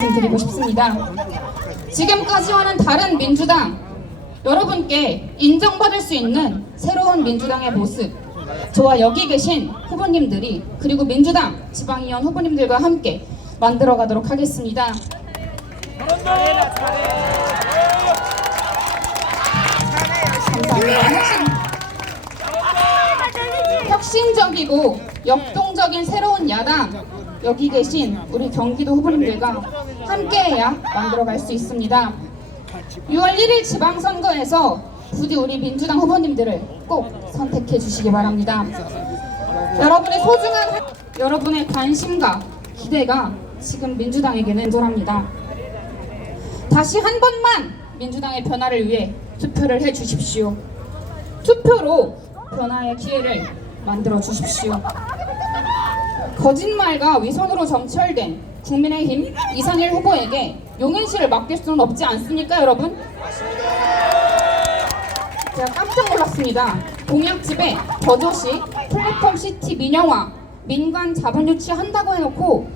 말씀드리고 싶습니다. 지금까지와는 다른 민주당 여러분께 인정받을 수 있는 새로운 민주당의 모습 저와 여기 계신 후보님들이 그리고 민주당 지방의원 후보님들과 함께 만들어 가도록 하겠습니다. 혁신, 혁신적이고 역동적인 새로운 야당 여기 계신 우리 경기도 후보님들과 함께해야 만들어갈 수 있습니다. 6월 1일 지방선거에서 부디 우리 민주당 후보님들을 꼭 선택해 주시기 바랍니다. 여러분의 소중한 하- 여러분의 관심과 기대가 지금 민주당에게는 존합니다. 다시 한 번만 민주당의 변화를 위해 투표를 해 주십시오. 투표로 변화의 기회를 만들어 주십시오. 거짓말과 위선으로 점철된 국민의힘 이상일 후보에게 용인시를 맡길 수는 없지 않습니까, 여러분? 제가 깜짝 놀랐습니다. 공약집에 버젓이 플랫폼 시티 민영화, 민간 자본 유치 한다고 해놓고